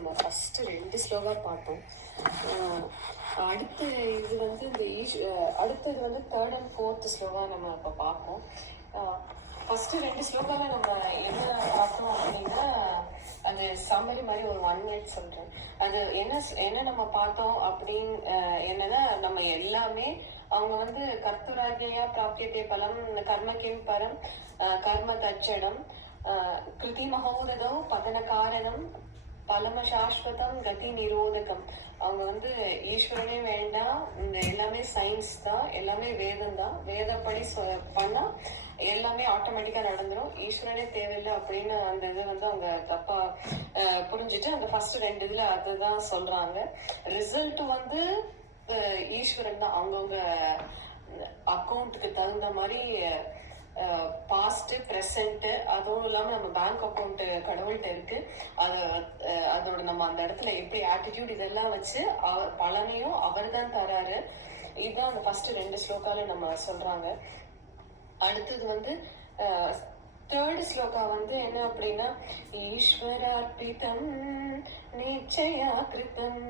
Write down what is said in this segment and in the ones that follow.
நம்ம ஃபஸ்ட்டு 2 ஸ்லோகா பார்த்தோம். அடுத்த இது வந்து அடுத்தது வந்து 3rd and 4th ஸ்லோகா நம்ம இப்போ பார்ப்போம். ஃபஸ்ட்டு 2 ஸ்லோகாவை நம்ம என்ன பார்த்தோம் அப்படின்னா, அது சம்மரி மாதிரி ஒரு 1 minute சொல்கிறேன். அது என்ன நம்ம பார்த்தோம் அப்படின்னு என்னன்னா, நம்ம எல்லாமே அவங்க வந்து கர்த்துராஜ்யா பிராப்தியத்தை பலம் கர்மக்கிம் பரம் கர்ம தட்சணம் கிருதி மகோததம் பதன காரணம் பலம சாஸ்வதம் கதி நிரோதகம். அவங்க வந்து ஈஸ்வரனே வேண்டாம், இந்த எல்லாமே சயின்ஸ் தான், எல்லாமே வேதம் தான், வேதப்படி பண்ணா எல்லாமே ஆட்டோமேட்டிக்கா நடந்துடும், ஈஸ்வரனே தேவையில்லை அப்படின்னு அந்த இது வந்து அவங்க தப்பா புரிஞ்சுட்டு அந்த ஃபர்ஸ்ட் 2 இதுல அதுதான் சொல்றாங்க. ரிசல்ட் வந்து ஈஸ்வரன் தான். அவங்கவுங்க அக்கௌண்ட்டுக்கு தகுந்த மாதிரி பாஸ்ட் ப்ரெசண்ட், அதுவும் இல்லாமல் நம்ம பேங்க் அக்கௌண்ட் கடவுள்கிட்ட இருக்கு, அதோட நம்ம அந்த இடத்துல எப்படி ஆட்டிடியூட் இதெல்லாம் வச்சு பலனையும் அவர் தான் தராரு. இதுதான் அந்த ஃபர்ஸ்ட் 2 ஸ்லோகால நம்ம சொல்றாங்க. அடுத்தது வந்து 3rd ஸ்லோகா வந்து என்ன அப்படின்னா, ஈஸ்வரார்ப்பிதம் நிச்சயா கிருதம்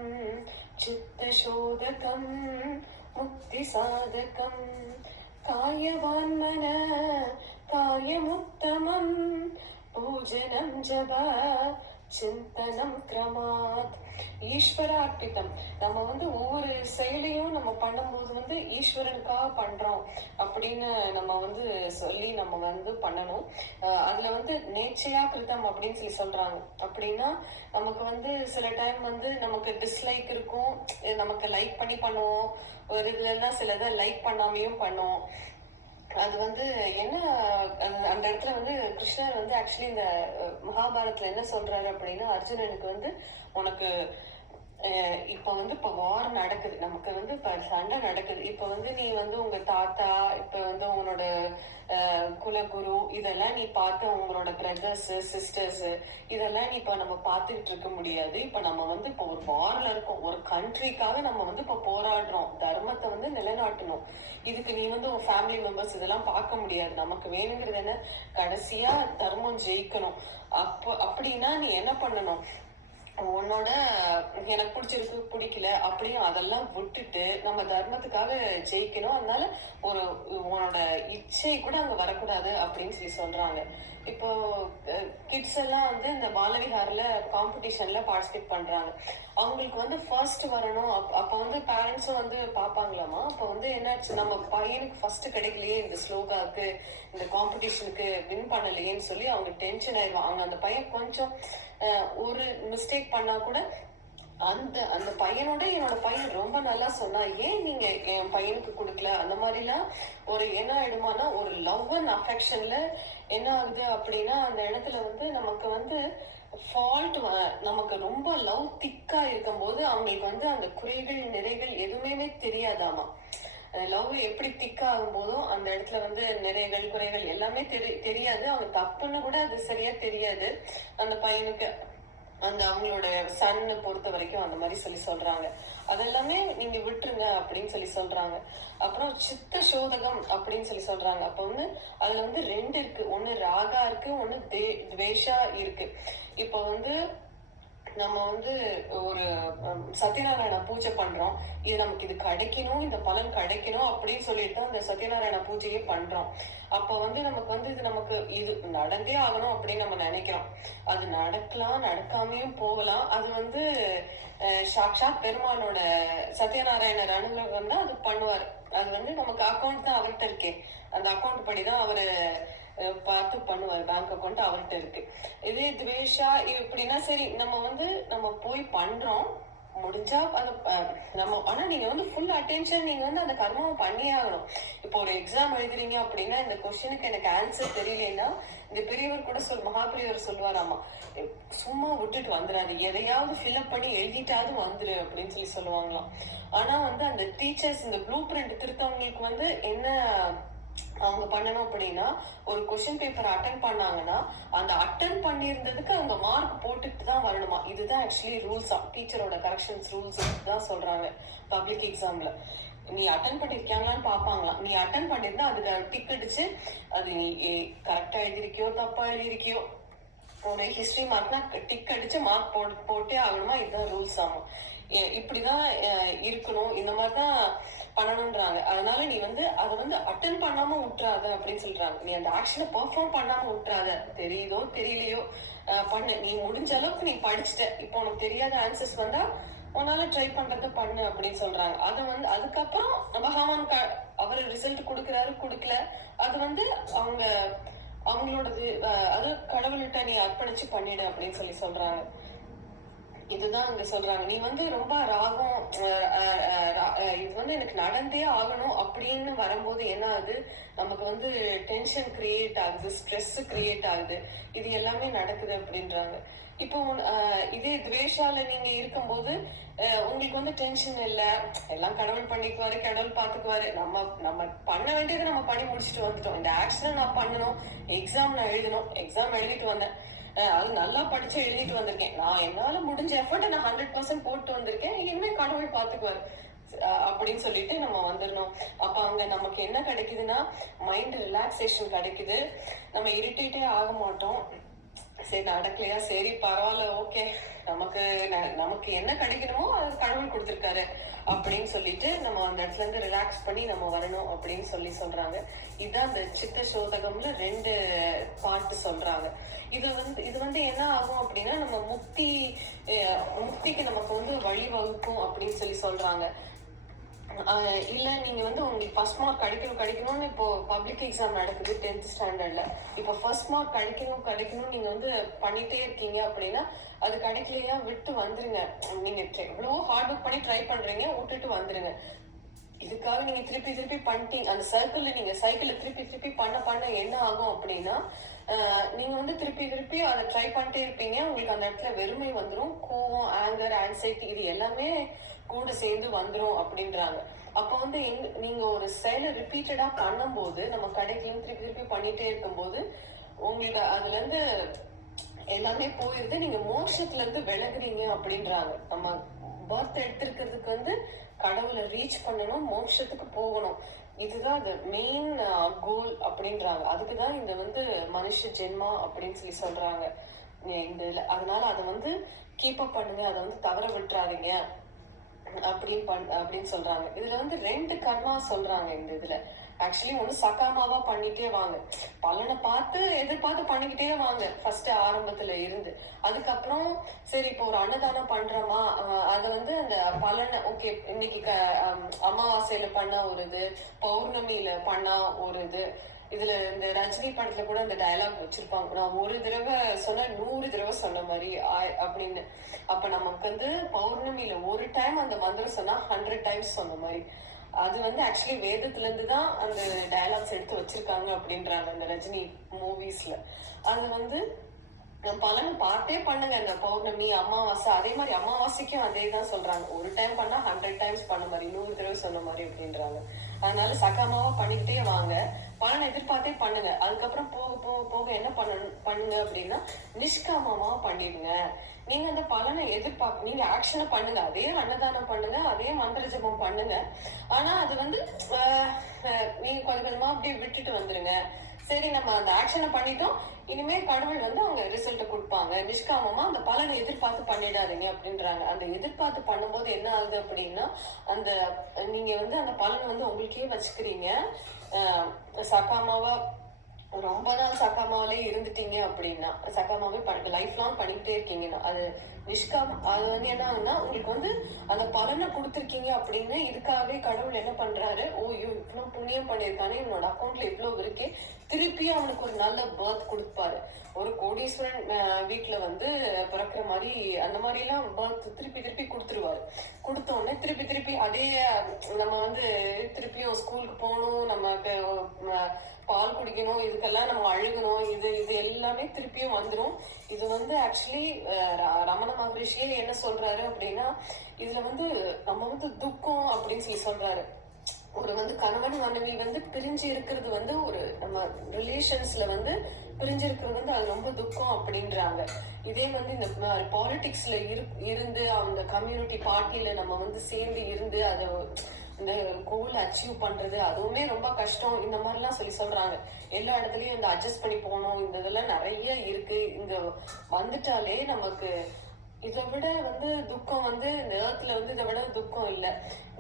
சித்தசோதகம் முக்தி சாதகம் காயவான்மன காயமுத்தமம் பூஜனம் ஜபா சிந்தனம் கிரமாத். ஈஸ்வரார்ப்பிதம், நம்ம வந்து ஒவ்வொரு செயலையும் நம்ம பண்ணும்போது வந்து ஈஸ்வரனுக்காக பண்றோம் அப்படின்னு நம்ம வந்து சொல்லி நம்ம வந்து பண்ணணும். அதுல வந்து நேச்சையா கிருதம் அப்படின்னு சொல்றாங்க. அப்படின்னா நமக்கு வந்து சில டைம் வந்து நமக்கு டிஸ்லைக் இருக்கும், நமக்கு லைக் பண்ணி பண்ணுவோம், ஒரு இதுல எல்லாம் சிலதை லைக் பண்ணாமையும் பண்ணுவோம். அது வந்து என்ன, அந்த இடத்துல வந்து கிருஷ்ணர் வந்து ஆக்சுவலி இந்த மகாபாரதத்துல என்ன சொல்றாரு அப்படின்னா, அர்ஜுனனுக்கு வந்து உனக்கு இப்ப வார் நடக்குது, நமக்கு வந்து இப்ப சண்டை நடக்குது, இப்ப வந்து நீ வந்து உங்க தாத்தா, இப்ப வந்து உன்னோட குலகுரு இதெல்லாம் நீ பார்த்து, உங்களோட பிரதர்ஸ் சிஸ்டர்ஸ் இதெல்லாம் நீ இப்ப நம்ம பார்த்துக்கிட்டு இருக்க முடியாது. இப்ப நம்ம வந்து இப்ப ஒரு வார்ல இருக்கோம், ஒரு கண்ட்ரிக்காக நம்ம வந்து இப்ப போராடுறோம், தர்மத்தை வந்து நிலைநாட்டணும். இதுக்கு நீ வந்து உன் ஃபேமிலி மெம்பர்ஸ் இதெல்லாம் பார்க்க முடியாது. நமக்கு வேணுங்கிறது என்ன, கடைசியா தர்மம் ஜெயிக்கணும். அப்படின்னா நீ என்ன பண்ணணும், உன்னோட எனக்கு பிடிச்சிருக்கு பிடிக்கல அப்படியும் அதெல்லாம் விட்டுட்டு நம்ம தர்மத்துக்காக ஜெயிக்கணும். அதனால உன்னோட இச்சை கூட அங்க வரக்கூடாது அப்படின்னு சொல்றாங்க. இப்போ கிட்ஸ் எல்லாம் வந்து இந்த பாலவிஹார்ல காம்படிஷன்ல பார்ட்டிசிபேட் பண்றாங்க. அவங்களுக்கு வந்து ஃபர்ஸ்ட் வரணும். அப்ப வந்து பேரண்ட்ஸும் வந்து பாப்பாங்களாமா. அப்ப வந்து என்னாச்சு, நம்ம பையனுக்கு ஃபர்ஸ்ட் கிடைக்கலையே, இந்த ஸ்லோகாவுக்கு இந்த காம்படிஷனுக்கு வின் பண்ணலையேன்னு சொல்லி அவங்க டென்ஷன் ஆயிடுவாங்க. அந்த பையன் கொஞ்சம் ஒரு மிஸ்டேக் பண்ணா கூட அந்த பையனோட என்னோட பையன் ரொம்ப நல்லா சொன்னா, ஏன் நீங்க என் பையனுக்கு கொடுக்கல, அந்த மாதிரிலாம் ஒரு என்ன ஆயிடுமானா, ஒரு லவ் அண்ட் அஃபெக்ஷன்ல என்ன ஆகுது அப்படின்னா, அந்த இடத்துல வந்து நமக்கு வந்து ஃபால்ட், நமக்கு ரொம்ப லவ் திக்கா இருக்கும் போது அவங்களுக்கு வந்து அந்த குறைகள் நிறைகள் எதுவுமே தெரியாதாமா. லவ் எப்படி திக்கா ஆகும் போதும் அந்த இடத்துல வந்து நிறைகள் குறைகள் எல்லாமே தெரியாது. அவங்க தப்புன்னு கூட அது சரியா தெரியாது அந்த பையனுக்கு, அந்த அவங்களோட சன்னு பொறுத்த வரைக்கும் அந்த மாதிரி சொல்றாங்க. அதெல்லாமே நீங்க விட்டுருங்க அப்படின்னு சொல்றாங்க. அப்புறம் சித்த சோதகம் அப்படின்னு சொல்றாங்க. அப்ப வந்து அதுல வந்து 2 இருக்கு, ஒண்ணு ராகா இருக்கு, ஒண்ணு துவேஷா இருக்கு. இப்ப வந்து நம்ம வந்து ஒரு சத்யநாராயண பூஜை பண்றோம், இது நமக்கு இது கிடைக்கணும், இந்த பலன் கிடைக்கணும் அப்படின்னு சொல்லிட்டு தான் அந்த சத்யநாராயண பூஜையே பண்றோம். அப்ப வந்து நமக்கு வந்து இது நடந்தே ஆகணும் அப்படின்னு நம்ம நினைக்கிறோம். அது நடக்கலாம், நடக்காமையும் போகலாம். அது வந்து சாக்ஷாத் பெருமானோட சத்யநாராயணர் அனுகிரகம் தான் அது பண்ணுவாரு. அது வந்து நமக்கு அக்கௌண்ட் தான் அவர்கிட்ட இருக்கே, அந்த அக்கௌண்ட் படிதான் அவரு பார்த்து பண்ணுவார், பேங்க் அக்கௌண்ட் அவர்கிட்ட இருக்கு. இதே துவேஷா இப்படின்னா சரி, நம்ம போய் பண்றோம், முடிஞ்சா அது நம்ம, ஆனா நீங்க வந்து ஃபுல் அட்டென்ஷன் நீங்க வந்து அந்த கர்மாவை பண்ணியே ஆகணும். இப்போ ஒரு எக்ஸாம் எழுதுறீங்க அப்படின்னா, இந்த கொஸ்டினுக்கு எனக்கு ஆன்சர் தெரியலன்னா, இந்த பெரியவர் கூட மகாபெரியவர் சொல்லுவாராமா, சும்மா விட்டுட்டு வந்துடாது, எதையாவது ஃபில்அப் பண்ணி எழுதிட்டாவது வந்துரு அப்படின்னு சொல்லுவாங்களாம். ஆனா வந்து அந்த டீச்சர்ஸ் இந்த ப்ளூ பிரிண்ட் திருத்தவங்களுக்கு வந்து என்ன அவங்க பண்ணணும் அப்படின்னா, ஒரு கொஸ்டின் பேப்பர் அட்டன் பண்ணாங்கன்னா அந்த அட்டன் பண்ணியிருந்ததுக்கு அவங்க மார்க் போட்டுட்டு தான் வரணுமா. இதுதான் ஆக்சுவலி ரூல்ஸா, டீச்சரோட கரெக்ஷன்ஸ் ரூல்ஸ் தான் சொல்றாங்க. பப்ளிக் எக்ஸாம்ல நீ அட்டன் பண்ணிருக்காங்களான்னு பாப்பாங்களாம். நீ அட்டன் பண்ணிருந்தா அதுக்கு டிக் அடிச்சு அது நீ கரெக்டா எழுதிருக்கியோ தப்பா எழுதிருக்கியோ ஒரு ஹிஸ்டரி மார்க்னா டிக் அடிச்சு மார்க் போட்டே ஆகணுமா, இதுதான் ரூல்ஸ் ஆகும். இப்படிதான் இருக்கணும், இந்த மாதிரிதான் பண்ணணும்ன்றாங்க. அதனால நீ வந்து அதை வந்து அட்டன் பண்ணாம விட்டுறாத அப்படின்னு சொல்றாங்க. நீ அந்த ஆக்ஷனை பெர்ஃபார்ம் பண்ணாம விட்டுறாத. தெரியுதோ தெரியலையோ பண்ணு. நீ முடிஞ்ச அளவுக்கு நீ படிச்சுட்ட, இப்போ உனக்கு தெரியாத ஆன்சர்ஸ் வந்தா உன்னால ட்ரை பண்றத பண்ணு அப்படின்னு சொல்றாங்க. அது வந்து அதுக்கப்புறம் பகவான் அவர் ரிசல்ட் கொடுக்குறாரு கொடுக்கல, அது வந்து அவங்க அவங்களோடது. அது கடவுள்கிட்ட நீ அர்ப்பணிச்சு பண்ணிடு அப்படின்னு சொல்றாங்க. இதுதான் இங்க சொல்றாங்க. நீ வந்து ரொம்ப ராகம் இது வந்து எனக்கு நடந்தே ஆகணும் அப்படின்னு வரும்போது என்ன ஆகுது, நமக்கு வந்து டென்ஷன் கிரியேட் ஆகுது, ஸ்ட்ரெஸ் கிரியேட் ஆகுது, இது எல்லாமே நடக்குது அப்படின்றாங்க. இப்போ இதே துவேஷால நீங்க இருக்கும்போது உங்களுக்கு வந்து டென்ஷன் இல்ல, எல்லாம் கடவுள் பண்ணிக்குவாரு, கடவுள் பாத்துக்குவாரு, நம்ம நம்ம பண்ண வேண்டியதை நம்ம பண்ணி முடிச்சுட்டு வந்துட்டோம். இந்த ஆக்ஷனை நான் பண்ணணும், எக்ஸாம் நான் எழுதணும், எக்ஸாம் எழுதிட்டு வந்தேன், அது நல்லா படிச்சு எழுதிட்டு வந்திருக்கேன், நான் என்னால முடிஞ்ச எஃபர்ட்டை நான் 100% போட்டு வந்திருக்கேன், இனிமே கடவுள் பாத்துக்குவாரு அப்படின்னு சொல்லிட்டு நம்ம வந்துடணும். அப்ப அங்க நமக்கு என்ன கிடைக்குதுன்னா மைண்ட் ரிலாக்ஸேஷன் கிடைக்குது, நம்ம இரிட்டேட்டே ஆக மாட்டோம். சரி நடக்கலையா, சரி பரவாயில்ல, ஓகே, நமக்கு என்ன கிடைக்கணுமோ அது கடவுள் கொடுத்திருக்காரு அப்படின்னு சொல்லிட்டு நம்ம அந்த இடத்துல இருந்து ரிலாக்ஸ் பண்ணி நம்ம வரணும் அப்படின்னு சொல்றாங்க. இதுதான் அந்த சித்த சோதகம்ல 2 பார்ட் சொல்றாங்க. இது வந்து என்ன ஆகும் அப்படின்னா நம்ம முக்திக்கு நமக்கு வந்து வழிவகுக்கும் அப்படின்னு சொல்றாங்க. இல்ல நீங்க வந்து உங்களுக்கு ஃபர்ஸ்ட் மார்க் கிடைக்கணும்னு இப்போ பப்ளிக் எக்ஸாம் நடக்குது 10th ஸ்டாண்டர்ட்ல, இப்போ ஃபர்ஸ்ட் மார்க் கிடைக்கணும் நீங்க வந்து பண்ணிட்டே இருக்கீங்க அப்படின்னா அது கிடைக்கலையா விட்டு வந்துருங்க. நீங்க எவ்வளவோ ஹார்ட் ஒர்க் பண்ணி ட்ரை பண்றீங்க, விட்டுட்டு வந்துருங்க. இதுக்காக நீங்க திருப்பி பண்ணிட்டீங்க, அந்த சைக்கிள்ல நீங்க திருப்பி பண்ண என்ன ஆகும் அப்படின்னா நீங்க வந்து திருப்பி அதை ட்ரை பண்ணிட்டே இருப்பீங்க. உங்களுக்கு அந்த இடத்துல வெறுமை வந்துடும், கோவம், ஆங்கர், ஆன்சைட்டி இது எல்லாமே கூட சேர்ந்து வந்துரும் அப்படின்றாங்க. அப்ப வந்து நீங்க ஒரு செயலை ரிப்பீட்டடா பண்ணும்போது நம்ம கிடைக்கலன்னு திருப்பி பண்ணிட்டே இருக்கும்போது உங்களுக்கு அதுல இருந்து எல்லாமே போயிருது, நீங்க மோட்சத்துல இருந்து விலகுறீங்க அப்படின்றாங்க. நம்ம பர்த் எடுத்திருக்கிறதுக்கு வந்து கடவுளை ரீச் பண்ணணும், மோட்சத்துக்கு போகணும், இதுதான் அது மெயின் கோல் அப்படின்றாங்க. அதுக்குதான் இந்த வந்து மனுஷ ஜென்மா அப்படின்னு சொல்றாங்க இந்த இதுல. அதனால அதை வந்து கீப் அப் பண்ணுங்க, அதை வந்து தவற விட்டுறாதீங்க அப்படின்னு சொல்றாங்க. இதுல வந்து 2 கர்மா சொல்றாங்க இந்த இதுல. ஆக்சுவலி ஒண்ணு சகாமாவா பண்ணிட்டே வாங்க, பலனை எதிர்பார்த்து பண்ணிக்கிட்டே வாங்க ஃபர்ஸ்ட் ஆரம்பத்துல இருந்து. அதுக்கப்புறம் சரி இப்போ ஒரு அன்னதானம் பண்றோமா, அத வந்து அந்த பலனை ஓகே இன்னைக்கு அமாவாசையில பண்ணா ஒரு இது, பௌர்ணமியில பண்ணா ஒரு இது. இதுல இந்த ரஜினி படத்துல கூட அந்த டயலாக் வச்சிருப்பாங்க, நான் ஒரு தடவை சொன்ன 100 தடவை சொன்ன மாதிரி அப்படின்னு. அப்ப நமக்கு வந்து பௌர்ணமியில ஒரு டைம் அந்த மந்திரம் சொன்னா 100 டைம்ஸ் சொன்ன மாதிரி. அது வந்து ஆக்சுவலி வேதத்துல இருந்துதான் அந்த டயலாக்ஸ் எடுத்து வச்சிருக்காங்க அப்படின்றாங்க அந்த ரஜினி மூவிஸ்ல. அது வந்து பலன் பார்த்தே பண்ணுங்க. அந்த பௌர்ணமி, அமாவாசை, அதே மாதிரி அமாவாசைக்கும் அதே தான் சொல்றாங்க, ஒரு டைம் பண்ணா 100 டைம்ஸ் பண்ண மாதிரி, 100 தடவை சொன்ன மாதிரி அப்படின்றாங்க. அதனால சகாமாவா பண்ணிக்கிட்டே வாங்க, பலனை எதிர்பார்த்தே பண்ணுங்க. அதுக்கப்புறம் போக போக போக என்ன பண்ணுங்க அப்படின்னா நிஷ்காமமா பண்ணிடுங்க. நீங்க அந்த பலனை நீங்க ஆக்ஷனை பண்ணுங்க, அதே அன்னதானம் பண்ணுங்க, அதே மந்திர ஜபம் பண்ணுங்க. ஆனா அது வந்து நீங்க கொஞ்சம் கொஞ்சமா அப்படியே விட்டுட்டு வந்துருங்க. சரி நம்ம அந்த ஆக்ஷனை பண்ணிட்டோம், இனிமே கடவுள் வந்து அவங்க ரிசல்ட் கொடுப்பாங்க, நிஷ்காமமா அந்த பலனை எதிர்பார்த்து பண்ணிடாதீங்க அப்படின்றாங்க. அந்த எதிர்பார்த்து பண்ணும்போது என்ன ஆகுது அப்படின்னா அந்த நீங்க வந்து அந்த பலன் வந்து உங்களுக்கே வச்சுக்கிறீங்க. சகாமாவா ரொம்ப நாள் சகாமாவிலே இருந்துட்டீங்க அப்படின்னா, சகாமாவே லைஃப் லாங் பண்ணிக்கிட்டே இருக்கீங்கன்னா அது நிஷ்காமம். அது வந்து என்ன ஆகுதுன்னா உங்களுக்கு வந்து அந்த பலனை கொடுத்துருக்கீங்க அப்படின்னு இதுக்காகவே கடவுள் என்ன பண்றாரு, இவ்வளவு புண்ணியம் பண்ணியிருக்கானே, இவனோட அக்கௌண்ட்ல இவ்வளவு இருக்கே, திருப்பியும் அவனுக்கு ஒரு நல்ல பர்த் கொடுப்பாரு. ஒரு கோடீஸ்வரன் வீட்டுல வந்து பிறக்கிற மாதிரி அந்த மாதிரி எல்லாம் பர்த் திருப்பி கொடுத்துருவாரு. கொடுத்தோடனே திருப்பி அதே நம்ம வந்து திருப்பியும் ஸ்கூலுக்கு போகணும், நமக்கு பால் குடிக்கணும், இதுக்கெல்லாம் நம்ம அழுகணும், இது எல்லாமே திருப்பியும் வந்துடும். இது வந்து ஆக்சுவலி ரமண மகரிஷியே என்ன சொல்றாரு அப்படின்னா இதுல வந்து நம்ம வந்து துக்கம் அப்படின்னு சொல்றாரு. ஒரு வந்து கணவன் மனைவி வந்து பிரிஞ்சு இருக்கிறது வந்து ஒரு நம்ம ரிலேஷன்ஸ்ல வந்து பிரிஞ்சு இருக்கிறது வந்து அது ரொம்ப துக்கம் அப்படின்றாங்க. இதே வந்து இந்த பாலிடிக்ஸ்ல இருந்து அந்த கம்யூனிட்டி பார்ட்டியில நம்ம வந்து சேர்ந்து இருந்து அதை இந்த கோல் அச்சீவ் பண்றது அதுவுமே ரொம்ப கஷ்டம். இந்த மாதிரிலாம் சொல்றாங்க. எல்லா இடத்துலயும் இந்த அட்ஜஸ்ட் பண்ணி போகணும், இந்த இதெல்லாம் நிறைய இருக்கு. இங்க வந்துட்டாலே நமக்கு இதை விட துக்கம் இந்த ஏர்த்ல இதை விட துக்கம் இல்லை.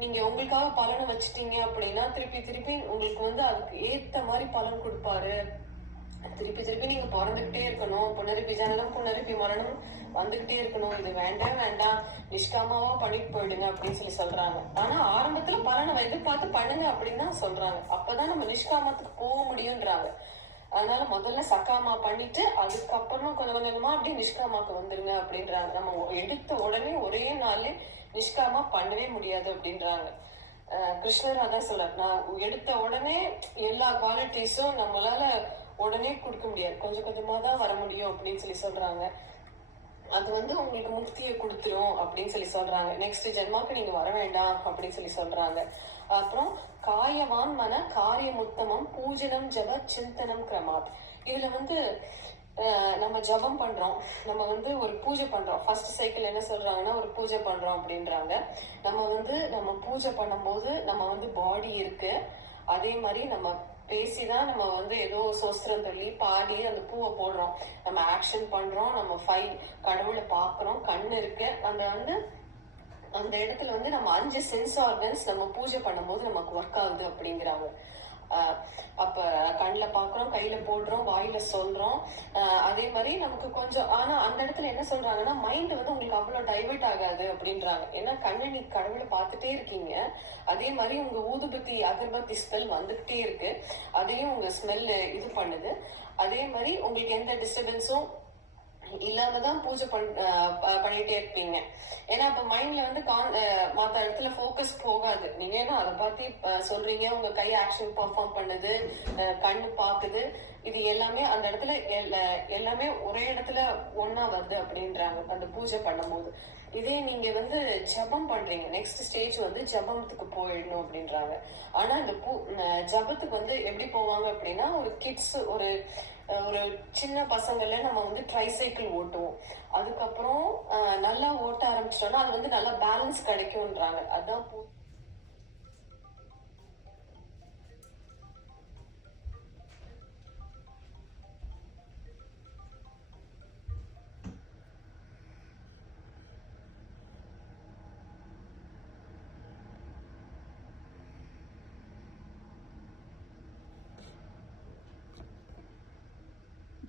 நீங்க உங்களுக்காக பலனை வச்சுட்டீங்க அப்படின்னா திருப்பி திருப்பி உங்களுக்கு அதுக்கு ஏத்த மாதிரி பலன் கொடுப்பாரு. திருப்பி திருப்பி நீங்க பிறந்துகிட்டே இருக்கணும். புனரப்பி ஜனனம் புனரப்பி மரணம் வந்துகிட்டே இருக்கணும். இது வேண்டாம் வேண்டாம், நிஷ்காமாவா பண்ணிட்டு போயிடுங்க அப்படின்னு சொல்றாங்க. ஆனா ஆரம்பத்துல பலனை எதிர்பார்த்து பண்ணுங்க அப்படின்னு தான் சொல்றாங்க. அப்பதான் நம்ம நிஷ்காமத்துக்கு போக முடியும்ன்றாங்க. அதனால முதல்ல சக்காமா பண்ணிட்டு அதுக்கப்புறமா கொஞ்சம் கொஞ்சமா அப்படியே நிஷ்காமாக்கு வந்துருங்க அப்படின்றாங்க. நம்ம எடுத்த உடனே ஒரே நாள்ல நிஷ்காமா பண்ணவே முடியாது அப்படின்றாங்க. கிருஷ்ணர் அதான் சொல்றாரு, நான் எடுத்த உடனே எல்லா குவாலிட்டிஸும் நம்மளால உடனே கொடுக்க முடியாது, கொஞ்சம் கொஞ்சமா தான் வர முடியும் அப்படின்னு சொல்றாங்க. அது உங்களுக்கு முக்தியை கொடுத்துரும் அப்படின்னு சொல்றாங்க. நெக்ஸ்ட் ஜென்மாக்கு நீங்க வர வேண்டாம் அப்படின்னு சொல்றாங்க. அப்புறம் காயவான் மன காரியம் உத்தமம் பூஜனம் ஜப சிந்தனம் கிரமாத். இதுல நம்ம ஜபம் பண்றோம், நம்ம ஒரு பூஜை பண்றோம். ஃபர்ஸ்ட் சைக்கிள் என்ன சொல்றாங்கன்னா ஒரு பூஜை பண்றோம் அப்படின்றாங்க. நம்ம பூஜை பண்ணும்போது நம்ம பாடி இருக்கு, அதே மாதிரி நம்ம பேசிதான் நம்ம ஏதோ சோஸ்திரம் சொல்லி பாடி அந்த பூவை போடுறோம். நம்ம ஆக்ஷன் பண்றோம், நம்ம கடவுளை பாக்குறோம், கண்ணு இருக்கு. அந்த இடத்துல நம்ம 5 சென்ஸ் ஆர்கன்ஸ் நம்ம பூஜை பண்ணும்போது நமக்கு ஒர்க் ஆகுது அப்படிங்கிறாங்க. அப்ப கண்ணுல பாக்குறோம், கையில போடுறோம், வாயில சொல்றோம். அதே மாதிரி நமக்கு கொஞ்சம், ஆனா அந்த இடத்துல என்ன சொல்றாங்கன்னா மைண்ட் உங்களுக்கு அவ்வளவு டைவர்ட் ஆகாது அப்படின்றாங்க. ஏன்னா கண்ணை நீ கடவுளை பார்த்துட்டே இருக்கீங்க, அதே மாதிரி உங்க ஊதுபத்தி அகர்பத்தி ஸ்மெல் வந்துகிட்டே இருக்கு, அதையும் உங்க ஸ்மெல் இது பண்ணுது. அதே மாதிரி உங்களுக்கு எந்த டிஸ்டர்பன்ஸும் இல்லாமதான் பூஜை பண்ணிட்டே இருப்பீங்க. ஏன்னா அப்ப மைண்ட்ல மத்த இடத்துல போக்கஸ் போகாது. நீங்க ஏன்னா அதை பார்த்து சொல்றீங்க, உங்க கை ஆக்ஷன் பெர்ஃபார்ம் பண்ணுது, கண்ணு பாக்குது, இது எல்லாமே அந்த இடத்துல எல்லாமே ஒரே இடத்துல ஒன்னா வருது அப்படின்றாங்க அந்த பூஜை பண்ணும்போது. இதே நீங்க ஜபம் பண்றீங்க, நெக்ஸ்ட் ஸ்டேஜ் ஜபத்துக்கு போயிடணும் அப்படின்றாங்க. ஆனா இந்த ஜபத்துக்கு எப்படி போவாங்க அப்படின்னா ஒரு கிட்ஸ் ஒரு சின்ன பசங்கள்ல நம்ம ட்ரைசைக்கிள் ஓட்டுவோம். அதுக்கப்புறம் நல்லா ஓட்ட ஆரம்பிச்சிட்டோம்னா அது நல்லா பேலன்ஸ் கிடைக்கும்ன்றாங்க. அதான்